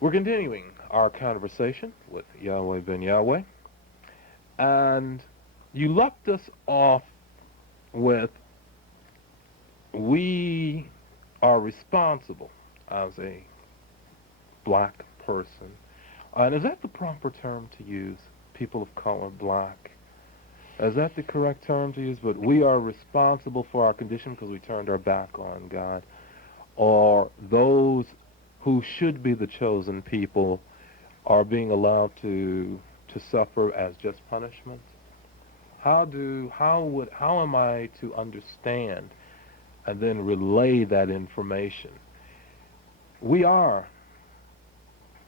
We're continuing our conversation with Yahweh ben Yahweh, and you left us off with we are responsible as a black person. And is that the proper term to use? People of color, black. Is that the correct term to use? But we are responsible for our condition because we turned our back on God. Or those who should be the chosen people are being allowed to suffer as just punishment? How am I to understand and then relay that information? We are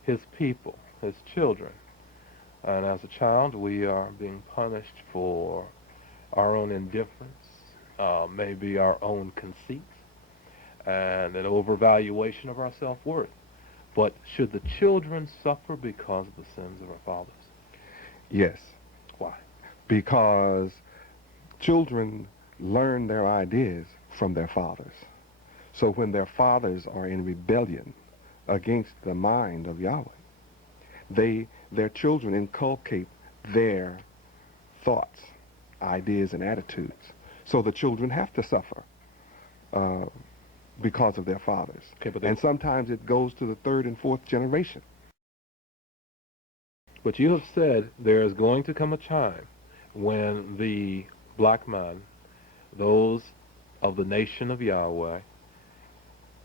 his people, his children. And as a child, we are being punished for our own indifference, maybe our own conceit, and an overvaluation of our self-worth. But should the children suffer because of the sins of our fathers? Yes. Why? Because children learn their ideas from their fathers. So when their fathers are in rebellion against the mind of Yahweh, their children inculcate their thoughts, ideas, and attitudes. So the children have to suffer because of their fathers. Okay, and sometimes it goes to the third and fourth generation. But you have said there is going to come a time when the black man, those of the nation of Yahweh,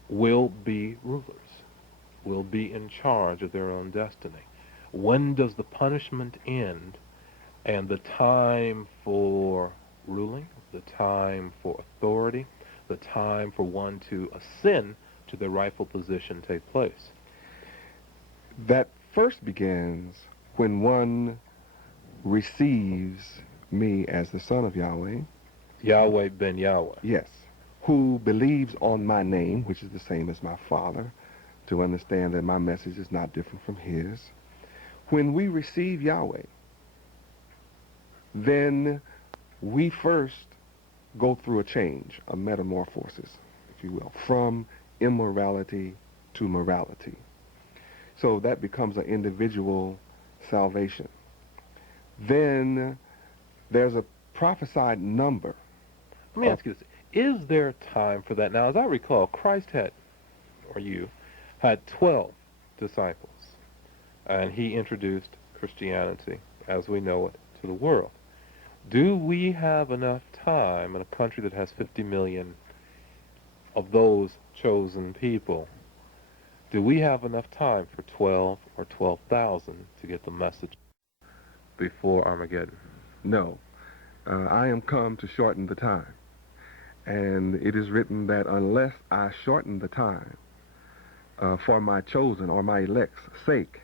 will be rulers, will be in charge of their own destiny. When does the punishment end and the time for ruling, the time for authority, the time for one to ascend to their rightful position take place? That first begins when one receives me as the son of Yahweh. Yahweh ben Yahweh. Yes. Who believes on my name, which is the same as my Father, to understand that my message is not different from his. When we receive Yahweh, then we first go through a change, a metamorphosis, if you will, from immorality to morality. So that becomes an individual salvation. Then there's a prophesied number. Let me ask you this. Is there time for that? Now, as I recall, Christ had 12 disciples, and he introduced Christianity as we know it to the world. Do we have enough time in a country that has 50 million of those chosen people? Do we have enough time for 12 or 12,000 to get the message before Armageddon? No. I am come to shorten the time. And it is written that unless I shorten the time for my chosen or my elect's sake,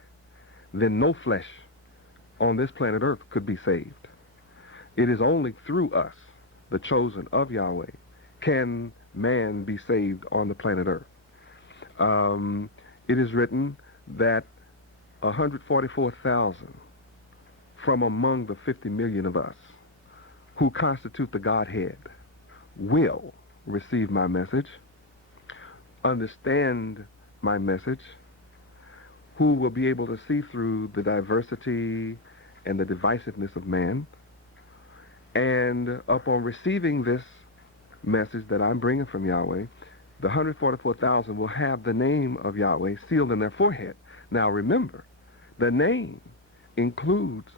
then no flesh on this planet Earth could be saved. It is only through us, the chosen of Yahweh, can man be saved on the planet Earth. It is written that 144,000 from among the 50 million of us who constitute the Godhead will receive my message, understand my message, who will be able to see through the diversity and the divisiveness of man, and upon receiving this message that I'm bringing from Yahweh, the 144,000 will have the name of Yahweh sealed in their forehead. Now remember, the name includes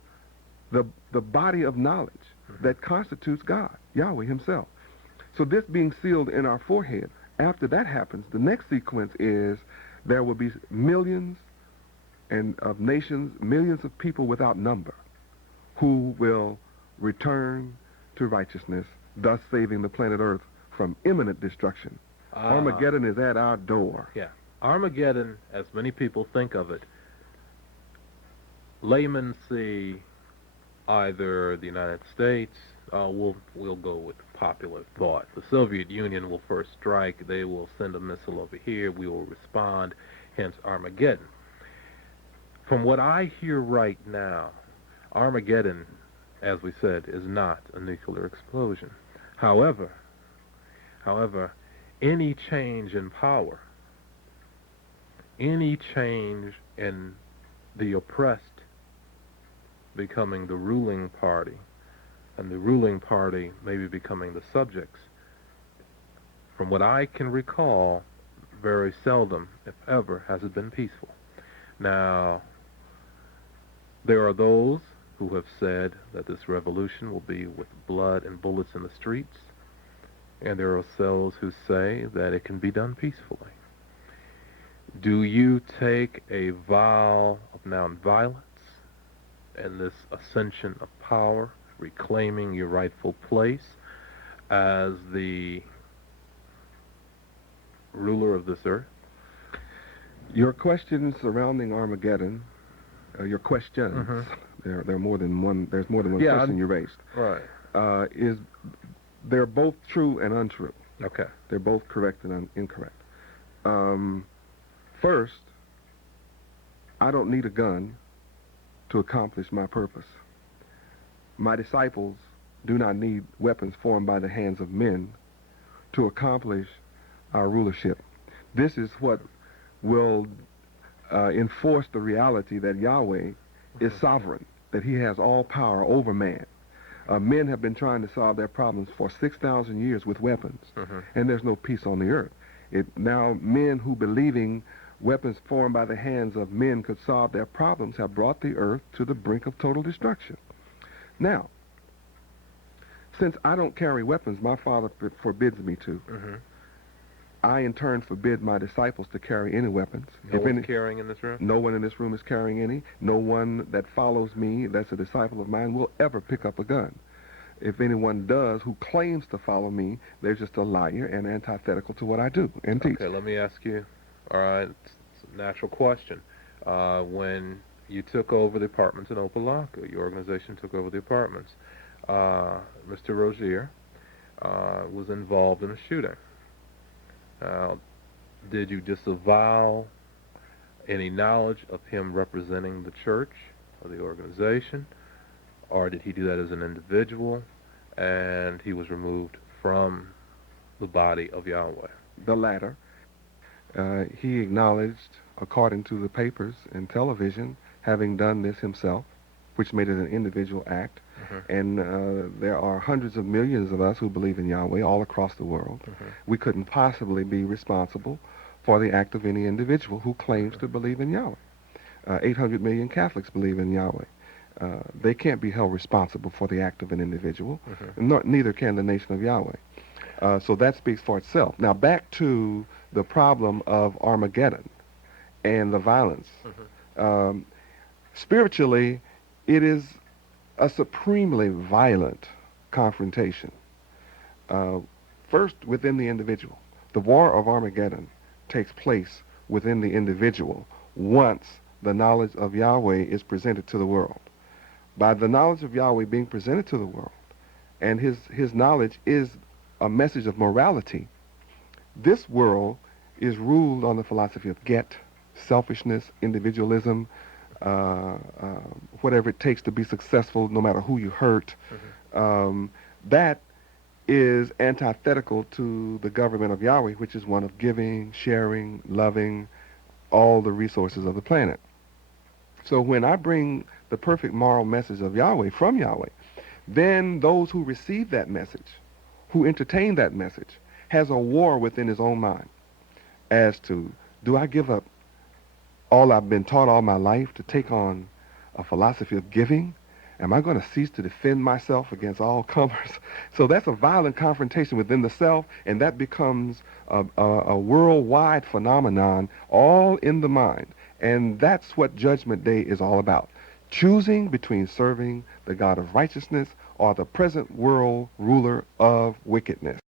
the body of knowledge that constitutes God, Yahweh himself. So this being sealed in our forehead, after that happens, the next sequence is there will be millions and of nations, millions of people without number who will return to righteousness, thus saving the planet Earth from imminent destruction. Armageddon is at our door. Yeah. Armageddon, as many people think of it, laymen see either the United States, we'll go with popular thought. The Soviet Union will first strike, they will send a missile over here, we will respond, hence Armageddon. From what I hear right now, Armageddon, as we said, is not a nuclear explosion. However, any change in power, any change and the oppressed becoming the ruling party, and the ruling party maybe becoming the subjects. From what I can recall, very seldom, if ever, has it been peaceful. Now, there are those who have said that this revolution will be with blood and bullets in the streets, and there are those who say that it can be done peacefully. Do you take a vow of nonviolence and this ascension of power, reclaiming your rightful place as the ruler of this earth? Your questions surrounding Armageddon, your questions, there are more than one. There's more than one question you raised. Right. They're both true and untrue. Okay. They're both correct and incorrect. First, I don't need a gun to accomplish my purpose. My disciples do not need weapons formed by the hands of men to accomplish our rulership. This is what will enforce the reality that Yahweh is sovereign, that he has all power over man. Men have been trying to solve their problems for 6,000 years with weapons, and there's no peace on the earth. Now men who believing weapons formed by the hands of men could solve their problems have brought the earth to the brink of total destruction. Now, since I don't carry weapons, my Father forbids me to. I, in turn, forbid my disciples to carry any weapons. No one's carrying in this room? No one in this room is carrying any. No one that follows me, that's a disciple of mine, will ever pick up a gun. If anyone does who claims to follow me, they're just a liar and antithetical to what I do and teach. Okay, let me ask you, all right, it's a natural question. When you took over the apartments in Opelika, your organization took over the apartments, Mr. Rozier was involved in a shooting. Did you disavow any knowledge of him representing the church or the organization, or did he do that as an individual and he was removed from the body of Yahweh? The latter. He acknowledged, according to the papers and television, having done this himself, which made it an individual act. And there are hundreds of millions of us who believe in Yahweh all across the world. We couldn't possibly be responsible for the act of any individual who claims to believe in Yahweh. 800 million Catholics believe in Yahweh. They can't be held responsible for the act of an individual, neither can the nation of Yahweh. So that speaks for itself. Now back to the problem of Armageddon and the violence. Spiritually, it is a supremely violent confrontation. First, within the individual. The war of Armageddon takes place within the individual once the knowledge of Yahweh is presented to the world. By the knowledge of Yahweh being presented to the world, and his knowledge is a message of morality, this world is ruled on the philosophy of get, selfishness, individualism, whatever it takes to be successful, no matter who you hurt. That is antithetical to the government of Yahweh, which is one of giving, sharing, loving all the resources of the planet. So when I bring the perfect moral message of Yahweh from Yahweh, then those who receive that message, who entertain that message, has a war within his own mind as to, do I give up all I've been taught all my life to take on a philosophy of giving? Am I going to cease to defend myself against all comers? So that's a violent confrontation within the self, and that becomes a worldwide phenomenon, all in the mind. And that's what Judgment Day is all about. Choosing between serving the God of righteousness or the present world ruler of wickedness.